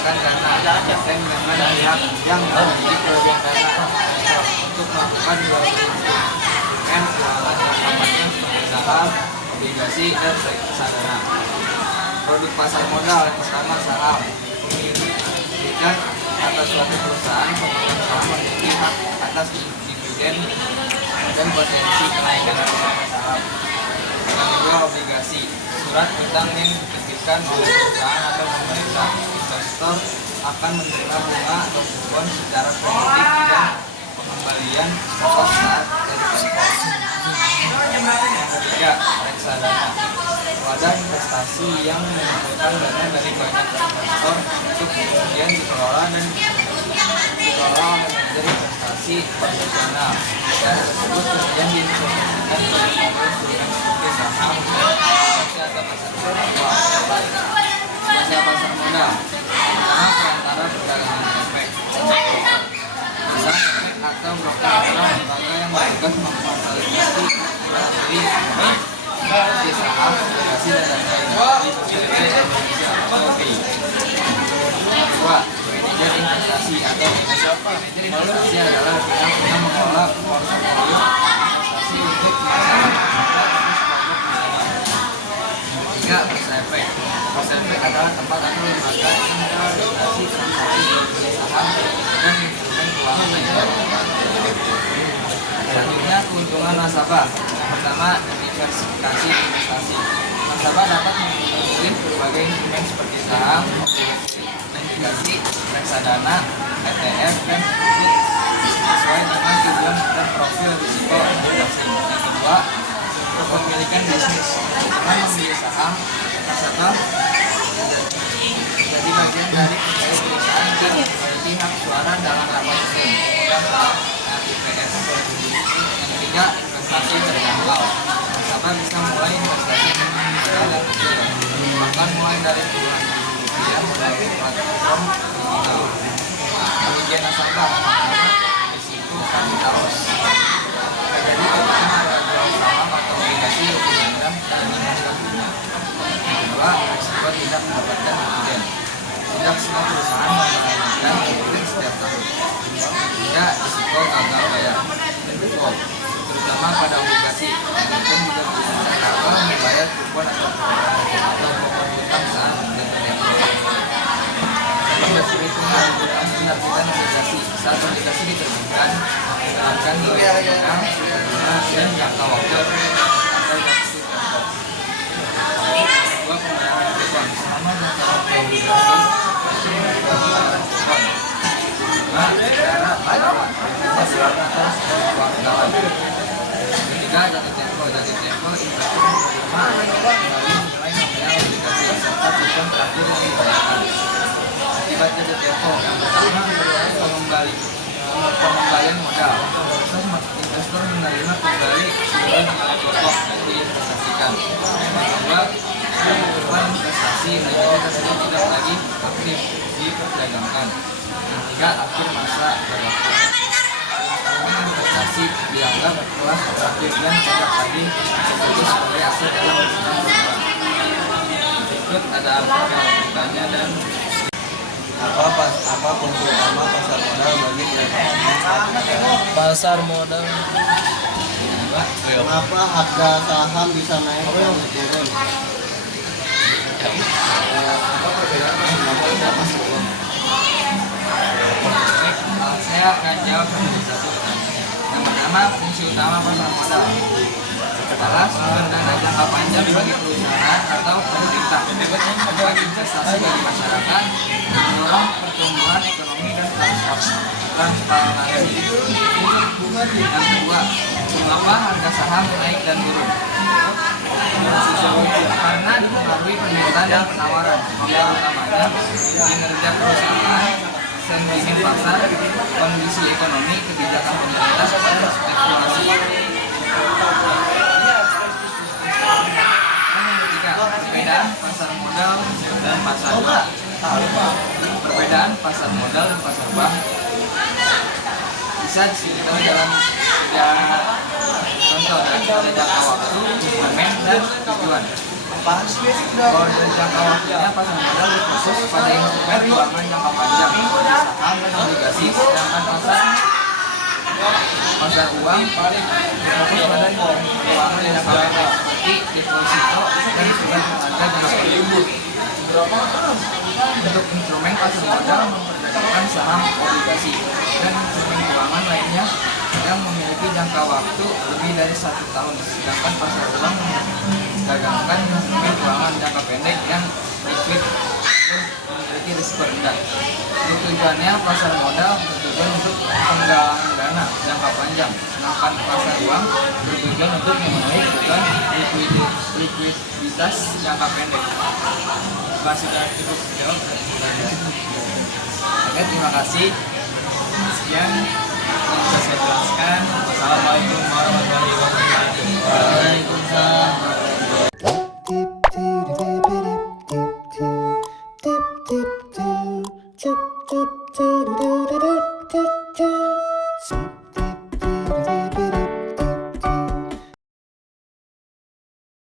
menggunakan dana dan dengan pihak yang memiliki kelebihan dana untuk melakukan jual beli instrumen keuangan jangka panjang seperti saham, obligasi, dan reksadana. Produk pasar modal yang pertama saham. Pemilikan atas suatu perusahaan pemegang saham memiliki hak atas dividen dan potensi kenaikan harga saham. Yang kedua obligasi, surat utang yang diterbitkan oleh perusahaan atau pemerintah. Investor akan menerima bunga atau kupon secara periodik dan pengembalian spot saat terinvestasi. Yang ketiga reksadana, wadah investasi yang mengumpulkan dana dari banyak investor untuk kemudian dikelola oleh manajer investasi profesional. Dana tersebut kemudian diinvestasikan ke instrumen seperti saham, obligasi atau pasar uang. Jasa pasar modal, pertama perantara perdagangan efek. Jasa efek atau broker adalah lembaga yang bertugas memfasilitasi beli seperti saham, obligasi, dan lain-lain di PT Indonesia (BI). Kedua, manajer investasi atau manajer investasi adalah pihak yang mengelola portofolio investasi untuk masyarakat. Ketiga, bursa efek. Bursa efek adalah tempat atau lembaga investasi transaksi jual beli saham dan instrumen keuangan lainnya. Selanjutnya, keuntungan nasabah. Pertama, diversifikasi investasi. Nasabah dapat memilih berbagai instrumen seperti saham, obligasi, reksadana, ETF, dan kredit sesuai dengan tujuan dan profil risiko masing-masing. Yang kedua, kepemilikan bisnis. Dengan memilih saham, nasabah jadi bagian dari pegawai perusahaan dan memiliki hak suara dalam rapat umum (IPS). Yang ketiga, investasi terjangkau. Nasabah bisa mulai investasi dengan modal yang kecil, bahkan mulai dari puluhan ribu rupiah melalui platform digital. Kerugian nasabah karena risiko capital loss. Jadi ketika harga jual saham atau obligasi lebih rendah dibandingkan sebelumnya. Yang kedua, risiko tidak mendapatkan dividen. Tidak semua perusahaan membayarkan dividen setiap tahun. Ketiga, risiko gagal bayar. Default, terutama pada obligasi. Mungkin juga bisa gagal membayar kupon atau pokok hutang saat default. Kedua, perhitungan penerbitan obligasi. Saat obligasi diterbitkan, diterapkan nilai utang dan jangka waktu atau waktu default. Kedua, pembayaran kupon. Selama jangka waktu obligasi Ketiga, jatuh tempo. Jatuh tempo investor menerima kembali nilai nominal obligasi serta kupon terakhir yang dibayarkan. Akibat jatuh tempo, yang pertama pengembalian modal. Investor menerima kembali seluruh nilai pokok yang diinvestasikan. Yang kedua, penutupan investasi, nilai tersebut tidak lagi aktif diperdagangkan. Yang ketiga, akhir masa berlaku. Investasi dianggap telah berakhir dan tidak lagi disebut sebagai aset dalam hitungan berubah. Berikut ada perbedaannya dan apa fungsi utama pasar modal bagi perekonomian? Pasar modal Kenapa harga saham bisa naik dan turun? Apa perbedaan pasar modal dan pasar uang? saya akan jawab satu pertanyaan. Yang pertama, fungsi utama pasar modal adalah sumber dana jangka panjang bagi perusahaan atau pemerintah, bagi investasi bagi masyarakat, mendorong pertumbuhan ekonomi dan transparansi. Yang kedua, mengapa harga saham naik dan turun? Karena dipengaruhi permintaan dan penawaran, faktor utamanya kinerja perusahaan, sentimen pasar, kondisi ekonomi, kebijakan pemerintah, dan spekulasi. Yang ketiga, perbedaan pasar modal dan pasar bank. Perbedaan pasar modal dan pasar bank bisa diketahui dalam tiga contoh, pada jangka waktu, momen, dan tujuan. Kalau dari jangka waktunya pasar modal berfokus pada instrumen keuangan jangka panjang, saham dan obligasi, sedangkan pasar uang berfokus pada instrumen keuangan jangka pendek seperti deposito dan instrumen berharga jangka pendek. Untuk instrumen pasar modal memperdagangkan saham, obligasi, dan instrumen keuangan lainnya yang memiliki jangka waktu lebih dari 1 tahun, sedangkan pasar uang memperdagangkan instrumen keuangan jangka pendek yang liquid dan memiliki risiko rendah. Tujuannya pasar modal bertujuan untuk penggalangan dana jangka panjang, sedangkan pasar uang bertujuan untuk memenuhi kebutuhan likuiditas jangka pendek. Masih cukup jawab. Oke, terima kasih.